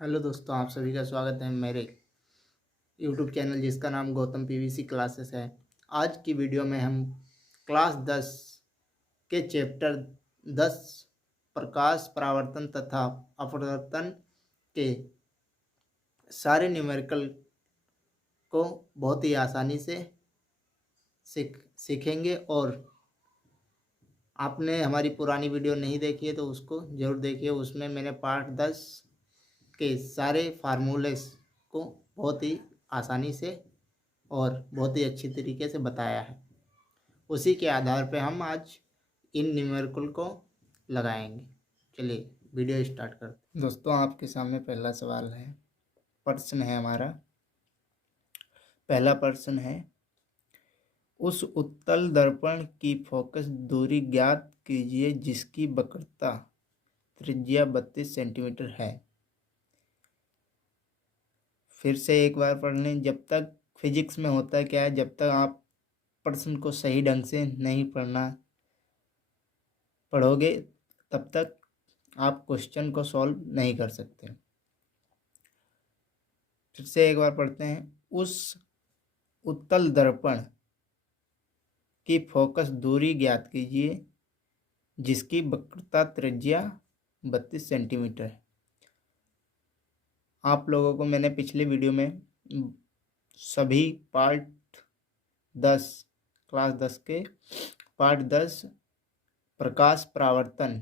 Hello दोस्तों, आप सभी का स्वागत है मेरे यूट्यूब चैनल जिसका नाम गौतम पीवीसी क्लासेस है। आज की वीडियो में हम क्लास 10 के चैप्टर 10 प्रकाश परावर्तन तथा अपवर्तन के सारे न्यूमेरिकल को बहुत ही आसानी से सीखेंगे। और आपने हमारी पुरानी वीडियो नहीं देखी है तो उसको ज़रूर देखिए। उसमें मैंने पार्ट 10 के सारे फार्मूलेस को बहुत ही आसानी से और बहुत ही अच्छी तरीके से बताया है। उसी के आधार पे हम आज इन न्यूमेरिकल को लगाएंगे। चलिए वीडियो स्टार्ट करते हैं। दोस्तों, आपके सामने पहला सवाल है, प्रश्न है हमारा। पहला प्रश्न है, उस उत्तल दर्पण की फोकस दूरी ज्ञात कीजिए जिसकी वक्रता त्रिज्या 32 सेंटीमीटर है। फिर से एक बार पढ़ लें। जब तक फिजिक्स में होता है क्या है, जब तक आप प्रश्न को सही ढंग से नहीं पढ़ोगे तब तक आप क्वेश्चन को सॉल्व नहीं कर सकते। फिर से एक बार पढ़ते हैं। उस उत्तल दर्पण की फोकस दूरी ज्ञात कीजिए जिसकी वक्रता त्रिज्या 32 सेंटीमीटर है। आप लोगों को मैंने पिछले वीडियो में सभी पार्ट 10 क्लास 10 के पार्ट 10 प्रकाश परावर्तन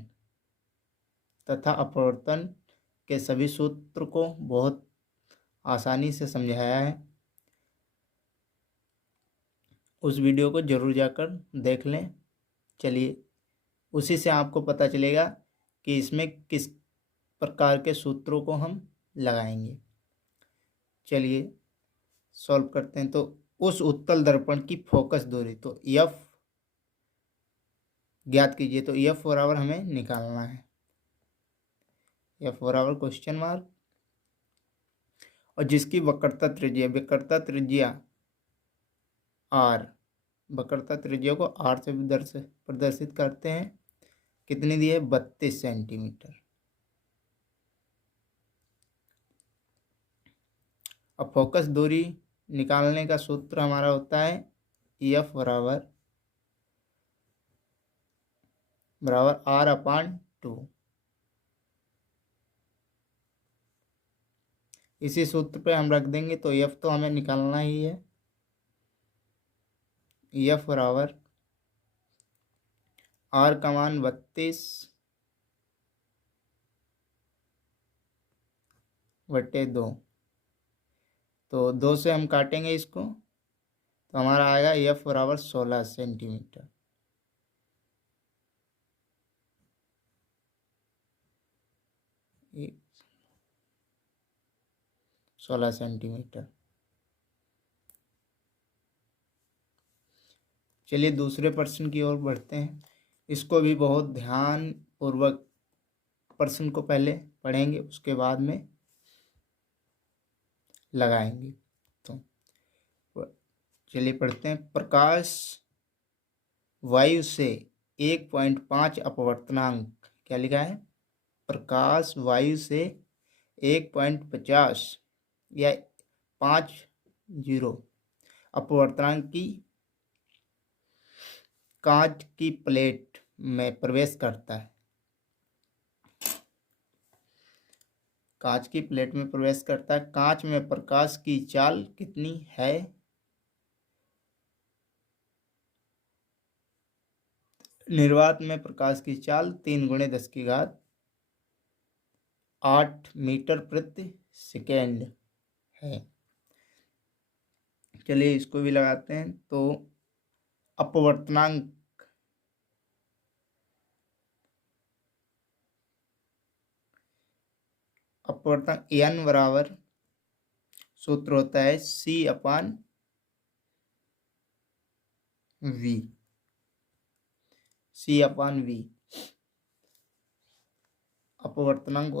तथा अपवर्तन के सभी सूत्र को बहुत आसानी से समझाया है। उस वीडियो को जरूर जाकर देख लें। चलिए, उसी से आपको पता चलेगा कि इसमें किस प्रकार के सूत्रों को हम लगाएंगे। चलिए सॉल्व करते हैं। तो उस उत्तल दर्पण की फोकस दूरी, तो एफ ज्ञात कीजिए। तो एफ बराबर हमें निकालना है, एफ बराबर क्वेश्चन मार्क, और जिसकी वक्रता त्रिज्या आर, वक्रता त्रिज्या को आर से प्रदर्शित करते हैं। कितनी दी है? 32 सेंटीमीटर। अब फोकस दूरी निकालने का सूत्र हमारा होता है एफ बराबर आर अपान 2। इसी सूत्र पे हम रख देंगे। तो एफ तो हमें निकालना ही है। एफ बराबर आर का मान 32/2। तो 2 से हम काटेंगे इसको तो हमारा आएगा एफ बराबर 16 सेंटीमीटर। एक 16 सेंटीमीटर। चलिए दूसरे प्रश्न की ओर बढ़ते हैं। इसको भी बहुत ध्यान पूर्वक प्रश्न को पहले पढ़ेंगे, उसके बाद में लगाएंगे। तो चलिए पढ़ते हैं। प्रकाश वायु से 1.5 अपवर्तनांक, क्या लिखा है? प्रकाश वायु से 1.50 या 50 अपवर्तनांक की कांच की प्लेट में प्रवेश करता है। कांच की प्लेट में प्रवेश करता है। कांच में प्रकाश की चाल कितनी है? निर्वात में प्रकाश की चाल 3 × 10⁸ मीटर प्रति सेकेंड है। चलिए इसको भी लगाते हैं। तो अपवर्तनांक एन बराबर सूत्र होता है सी अपान वी। अपवर्तनांक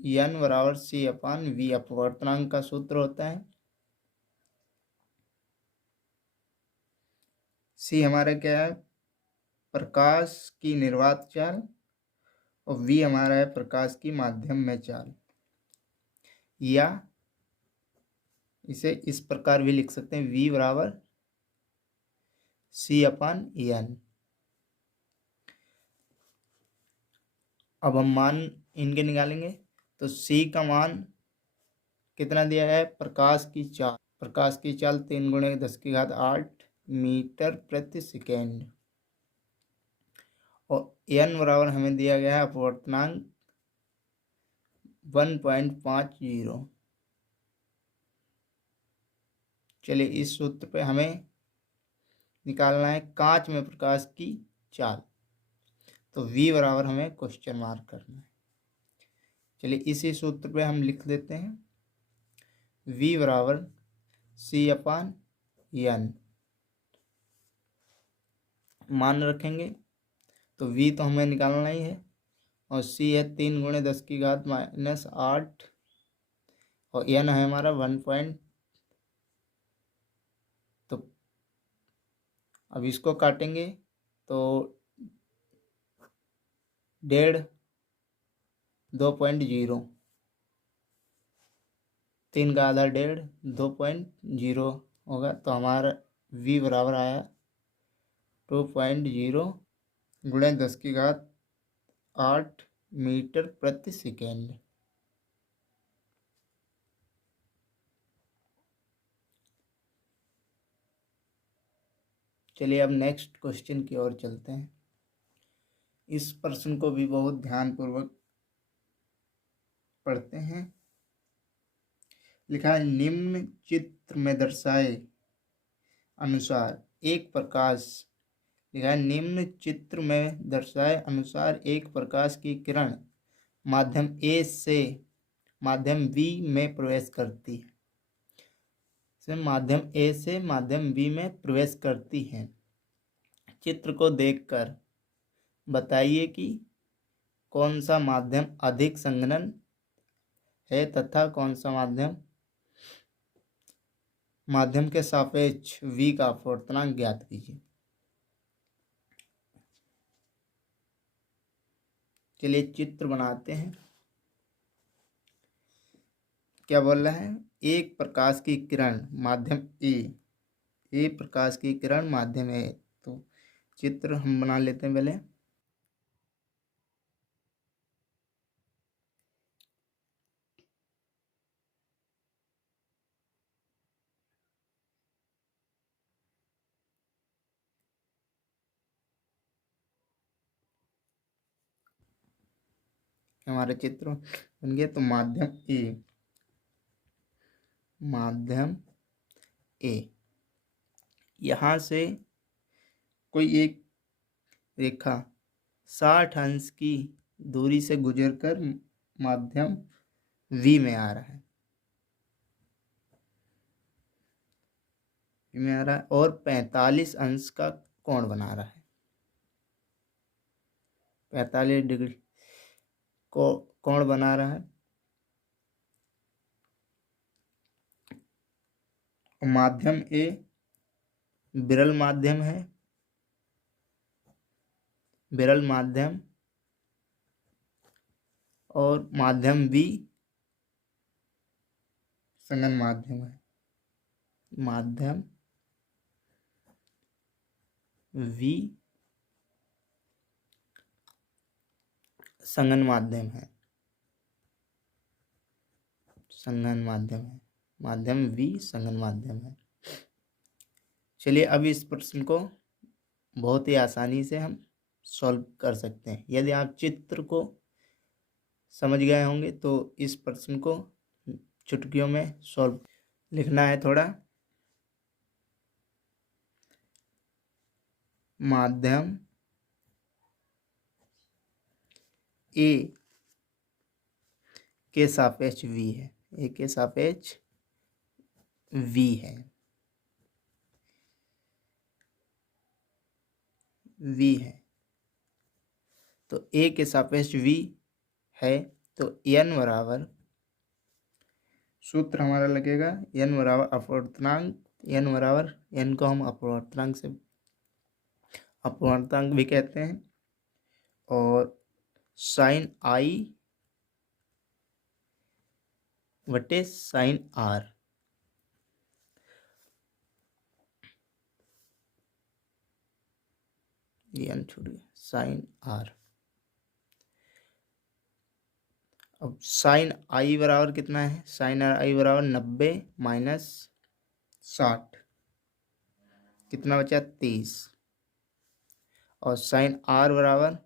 एन बराबर सी अपान वी अपवर्तनांक का सूत्र होता है। सी हमारा क्या है? प्रकाश की निर्वात चाल, और वी हमारा है प्रकाश की माध्यम में चाल। या इसे इस प्रकार भी लिख सकते हैं, v बराबर c/n। अब हम मान इनके निकालेंगे। तो c का मान कितना दिया है, प्रकाश की चाल 3 × 10⁸ मीटर प्रति सेकेंड, और n बराबर हमें दिया गया है अपवर्तनांक 1.50। चलिए इस सूत्र पे हमें निकालना है कांच में प्रकाश की चाल, तो v बराबर हमें क्वेश्चन मार्क करना है। चलिए इसी सूत्र पे हम लिख देते हैं, v बराबर c/n मान रखेंगे। तो v तो हमें निकालना ही है, और c है 3 × 10⁻⁸, और n है हमारा 1 तो अब इसको काटेंगे तो 1.5 2.0, 3 का आधा 1.5 2.0 होगा, तो हमारा v बराबर आया 2.0 × 10⁸ मीटर प्रति सेकेंड। चलिए अब नेक्स्ट क्वेश्चन की ओर चलते हैं। इस प्रश्न को भी बहुत ध्यानपूर्वक पढ़ते हैं। लिखा है, निम्न चित्र में दर्शाए अनुसार एक प्रकाश, लिखा है निम्न चित्र में दर्शाए अनुसार एक प्रकाश की किरण माध्यम A से माध्यम B में प्रवेश करती है, माध्यम A से माध्यम B में प्रवेश करती है। चित्र को देखकर बताइए कि कौन सा माध्यम अधिक संघनन है तथा कौन सा माध्यम के सापेक्ष v का अपवर्तनांक ज्ञात कीजिए। चलिए चित्र बनाते हैं। क्या बोल रहा है, एक प्रकाश की किरण माध्यम ए प्रकाश की किरण माध्यम ए। तो चित्र हम बना लेते हैं पहले। हमारे चित्र बन गए। तो माध्यम ए, यहाँ से कोई एक रेखा 60 अंश की दूरी से गुजरकर माध्यम V में आ रहा है, और 45 अंश का कोण बना रहा है, 45 डिग्री को कोण बना रहा है। माध्यम ए विरल माध्यम है, विरल माध्यम, और माध्यम B संघन माध्यम है, माध्यम V संघन माध्यम है, संघन माध्यम है, माध्यम V संघन माध्यम है। चलिए अब इस प्रश्न को बहुत ही आसानी से हम सॉल्व कर सकते हैं। यदि आप चित्र को समझ गए होंगे तो इस प्रश्न को चुटकियों में सॉल्व लिखना है थोड़ा। माध्यम ए के सापेक्ष V है, ए के सापेक्ष V है, V है। तो A के सापेक्ष V है, तो n बराबर, सूत्र हमारा लगेगा n बराबर अपवर्तनांक, n को हम अपवर्तनांक भी कहते हैं, और sin I बटे साइन आर। एन छूट गया, साइन आर। अब साइन आई बराबर कितना है, साइन आई बराबर 90 माइनस 60, कितना बचा 30। और साइन आर बराबर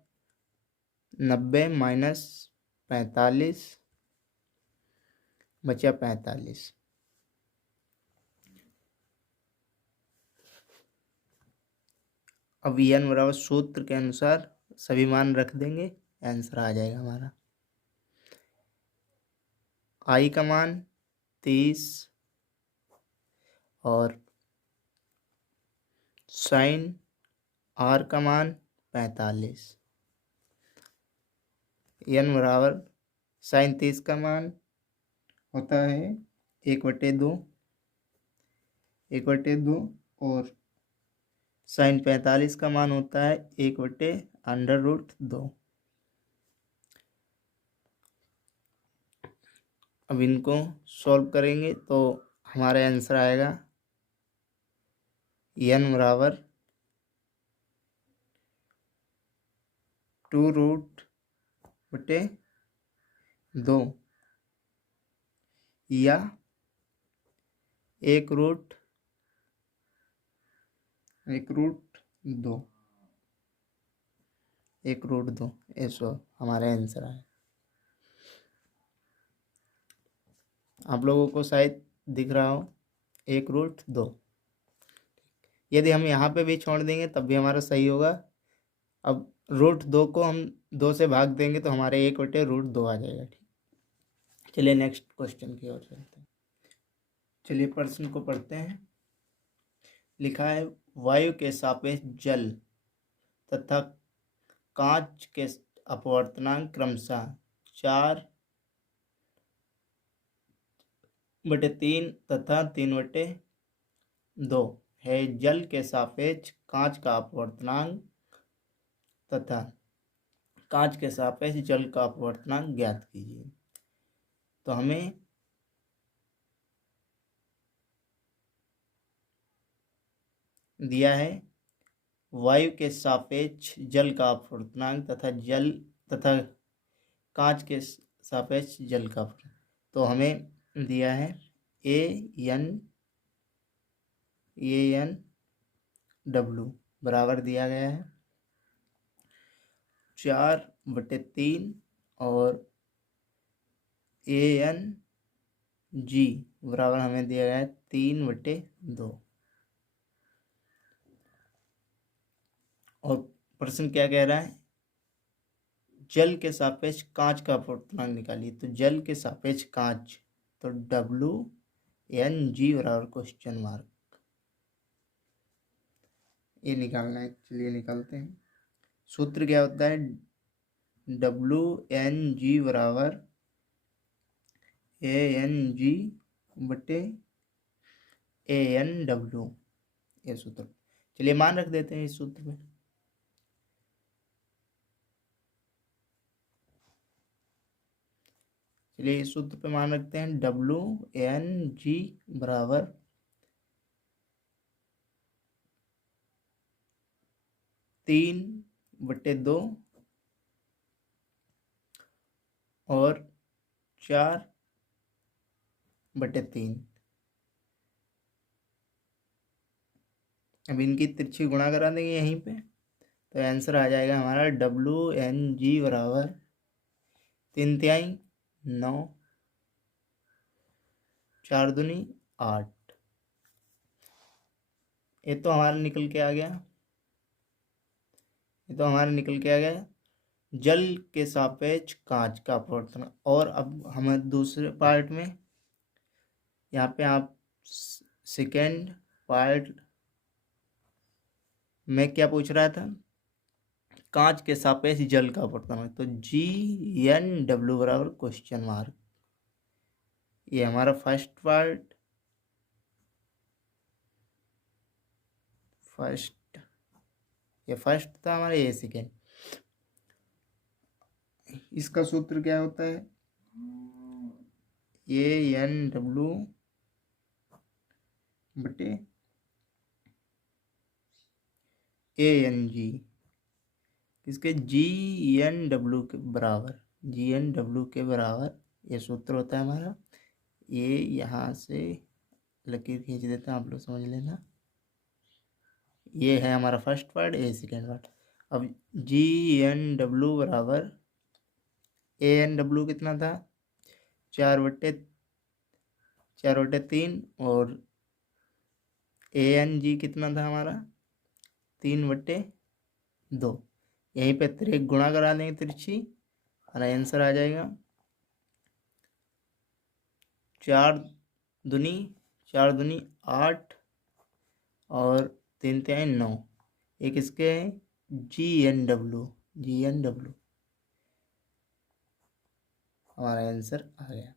90 माइनस 45, बचा 45। अब एन बराबर सूत्र के अनुसार सभी मान रख देंगे, आंसर आ जाएगा हमारा। आई का मान 30 और साइन आर का मान 45। एन बराबर साइन 30 का मान होता है 1/2, 1/2 और साइन 45 का मान होता है 1/√2। अब इनको सॉल्व करेंगे तो हमारा आंसर आएगा एन बराबर 2√2 या 1√2, 1√2 ऐसा हमारा आंसर है। आप लोगों को शायद दिख रहा हो 1√2। यदि हम यहाँ पे भी छोड़ देंगे तब भी हमारा सही होगा। अब √2 को हम 2 से भाग देंगे तो हमारे 1/√2 आ जाएगा। ठीक, चलिए नेक्स्ट क्वेश्चन की ओर चलते हैं। चलिए प्रश्न को पढ़ते हैं। लिखा है वायु के सापेक्ष जल तथा कांच के अपवर्तनांक क्रमशः 4/3 तथा 3/2 है। जल के सापेक्ष कांच का अपवर्तनांक तथा कांच के सापेक्ष जल का अपवर्तनांक ज्ञात कीजिए। तो हमें दिया है वायु के सापेक्ष जल का अपवर्तनांक तथा कांच के सापेक्ष जल का अपवर्तनांक। तो हमें दिया है AN बराबर दिया गया है 4/3 और ANG बराबर हमें दिया गया है 3/2। और प्रश्न क्या कह रहा है, जल के सापेक्ष कांच का अपवर्तनांक निकालिए। तो जल के सापेक्ष कांच, तो WNG बराबर क्वेश्चन मार्क, ये निकालना है। चलिए निकालते हैं। सूत्र क्या होता है, WNG बराबर ANG बटे ANW, ये सूत्र। चलिए मान रख देते हैं इस सूत्र में। चलिए इस सूत्र पे मान रखते हैं WNG बराबर 3/2 और 4/3। अब इनकी तिरछी गुणा करा देंगे यहीं पे, तो आंसर आ जाएगा हमारा WNG बराबर 3/9, 4×2 8। ये तो हमारा निकल के आ गया, जल के सापेक्ष कांच का अपवर्तन। और अब हमें दूसरे पार्ट में, यहाँ पे आप सेकेंड पार्ट में क्या पूछ रहा था, कांच के सापेक्ष जल का अपवर्तन। तो GNW बराबर क्वेश्चन मार्क, ये हमारा फर्स्ट ये फर्स्ट था हमारा, ये सेकेंड। इसका सूत्र क्या होता है, ANW बटे ANG किसके GNW के बराबर, GNW के बराबर ये सूत्र होता है हमारा। ये यहाँ से लकीर खींच देते हैं, आप लोग समझ लेना। ये है हमारा फर्स्ट पार्ट, ये सेकेंड पार्ट। अब GNW बराबर ANW कितना था, 4/3 और ANG कितना था हमारा 3/2। यहीं पे त्रिक गुणा करा देंगे तिरछी और आंसर आ जाएगा 4×2 8 और 3×3 9। ये किसके है, GNW हमारा आंसर आ गया।